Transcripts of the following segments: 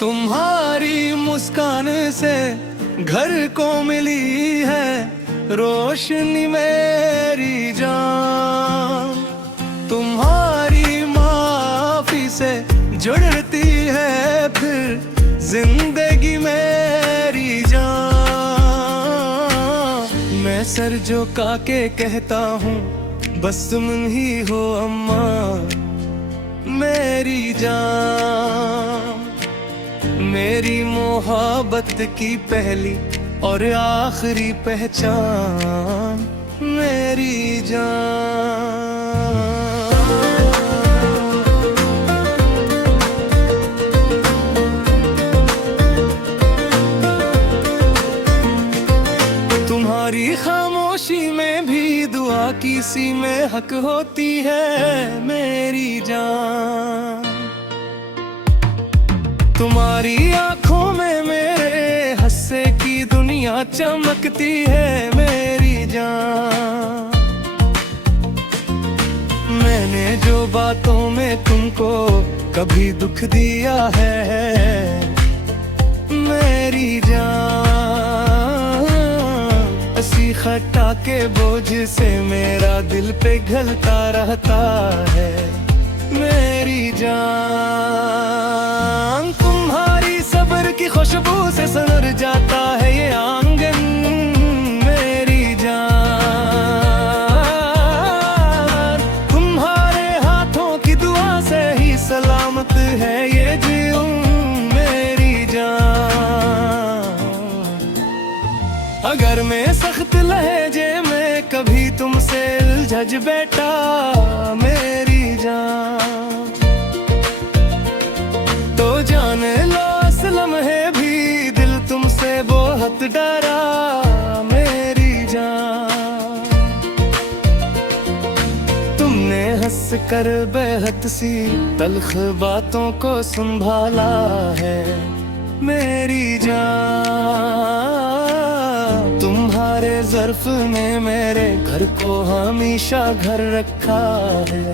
तुम्हारी मुस्कान से घर को मिली है रोशनी मेरी जान। तुम्हारी माफी से जुड़ती है फिर जिंदगी मेरी जान। मैं सर झुका के कहता हूँ बस तुम ही हो अम्मा मेरी जान। मेरी मोहब्बत की पहली और आखिरी पहचान मेरी जान। तुम्हारी खामोशी में भी दुआ की सी में हक होती है मेरी जान। तुम्हारी आंखों में मेरे हंसे की दुनिया चमकती है मेरी जान। मैंने जो बातों में तुमको कभी दुख दिया है मेरी जान। हंसी खट्टा के बोझ से मेरा दिल पे घलता रहता है मेरी जान। तुम्हारी सब्र की खुशबू से सनर जाता है ये आंगन मेरी जान। तुम्हारे हाथों की दुआ से ही सलामत है ये जीवन मेरी जान। अगर मैं सख्त लहजे में कभी तुमसे उलझ बैठा मेरी जान तो जान लो इस लम्हे भी दिल तुमसे बहुत डरा मेरी जान। तुमने हंस कर बेहद सी तल्ख बातों को संभाला है मेरी जान। तुम्हारे ज़र्फ ने मेरे घर को हमेशा घर रखा है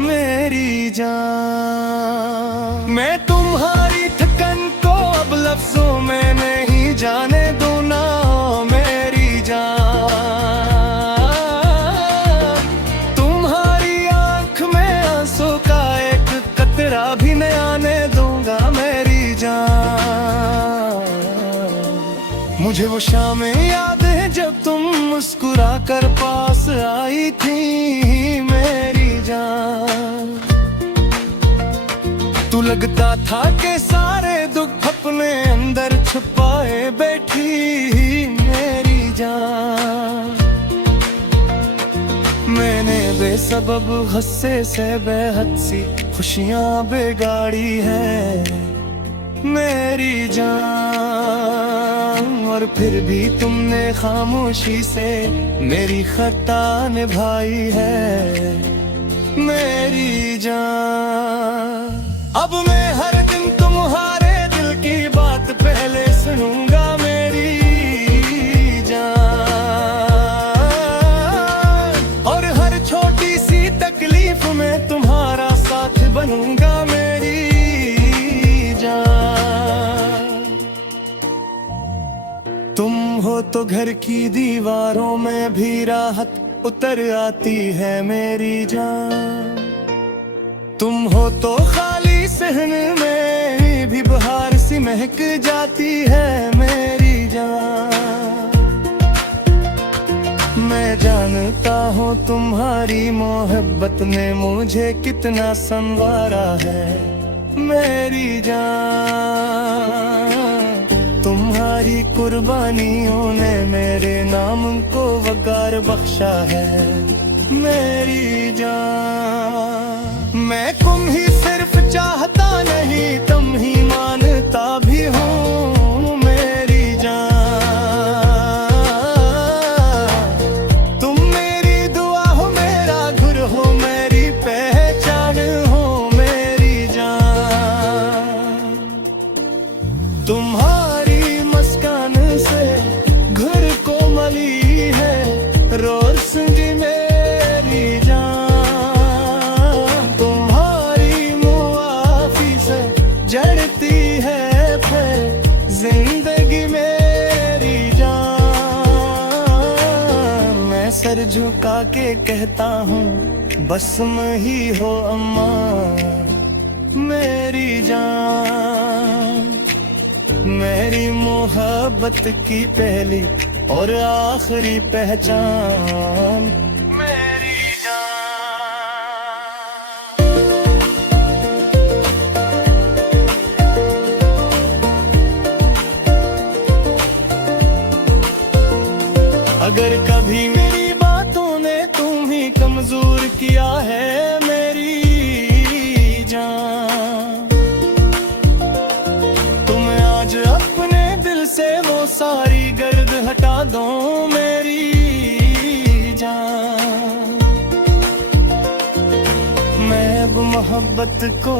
मेरी जान। मैं तुम्हारी थकन को अब लफ्जों में नहीं जाने दूंगा मेरी जान। तुम्हारी आंख में आंसू का एक कतरा भी न आने दूंगा मेरी जान। मुझे वो शामें याद है जब तुम मुस्कुरा कर पास आई थी मेरी जान। तू लगता था कि सारे दुख अपने अंदर छुपाए बैठी मेरी जान। मैंने बेसबब गुस्से से बेहद सी खुशियां बिगाड़ी है मेरी जान। और फिर भी तुमने खामोशी से मेरी खता निभाई है मेरी जान। अब मैं हर दिन तुम्हारे दिल की बात पहले सुनूंगा मेरी जान। और हर छोटी सी तकलीफ में तुम्हारा साथ बनूंगा मेरी जान। तुम हो तो घर की दीवारों में भी राहत उतर आती है मेरी जान। तुम हो तो खाली सहन में भी बहार सी महक जाती है मेरी जान। मैं जानता हूँ तुम्हारी मोहब्बत ने मुझे कितना संवारा है मेरी जान। तुम्हारी कुर्बानियों ने मेरे नाम को वकार बख्शा है मेरी जान। मैं तुम ही सिर्फ चाहता नहीं तुम ही मानता भी हूँ मेरी जान। तुम मेरी दुआ हो मेरा घर हो मेरी पहचान हो मेरी जान। तुम्हारी मुस्कान से घर को मिली है रोशनी मेरी जान। जड़ती है सर झुका के कहता हूँ बस में ही हो अम्मा मेरी जान। मेरी मोहब्बत की पहली और आखिरी पहचान मेरी जान। अगर कभी मेरी बातों ने तुम्हें कमजोर किया है मेरी जान, तुम आज अपने दिल से वो सारी गर्द हटा दो मेरी जान। मैं अब मोहब्बत को